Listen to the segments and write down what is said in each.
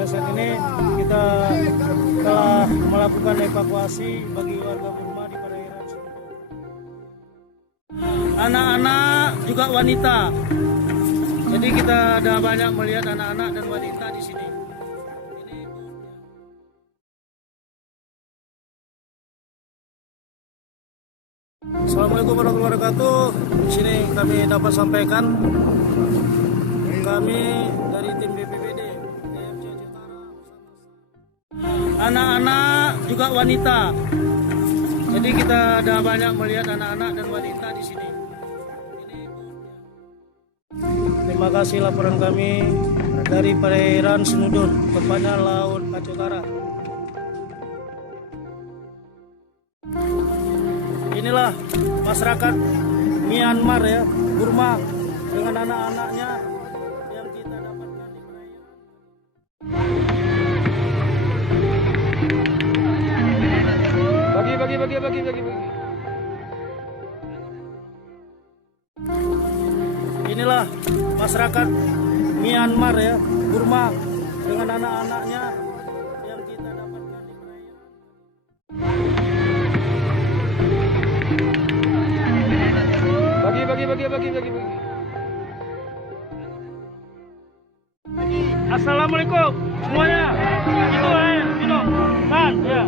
Ya, saat ini kita telah melakukan evakuasi bagi warga Burma di perairan Senudun. Anak-anak juga wanita. Jadi kita ada banyak melihat anak-anak dan wanita di sini. Assalamualaikum warahmatullahi wabarakatuh. Di sini kami dapat sampaikan, kami dari tim BPBD TFC Cetara bersama anak-anak juga wanita. Jadi kita ada banyak melihat anak-anak dan wanita di sini. Terima kasih laporan kami dari perairan Senudun, tepatnya Laut Aceh Utara. Inilah masyarakat Myanmar ya, Burma, dengan anak-anaknya yang kita dapatkan di perairan. Bagi. Inilah masyarakat Myanmar ya, Burma, dengan anak-anaknya yang kita dapatkan di perairan. Bagi. Assalamualaikum semuanya. Itu man ya.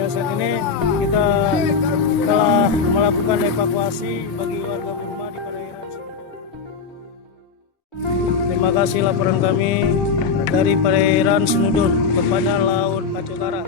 Ya, saat ini kita telah melakukan evakuasi bagi warga Burma di perairan Senudun. Terima kasih laporan kami dari perairan Senudun, tepatnya Laut Aceh Utara.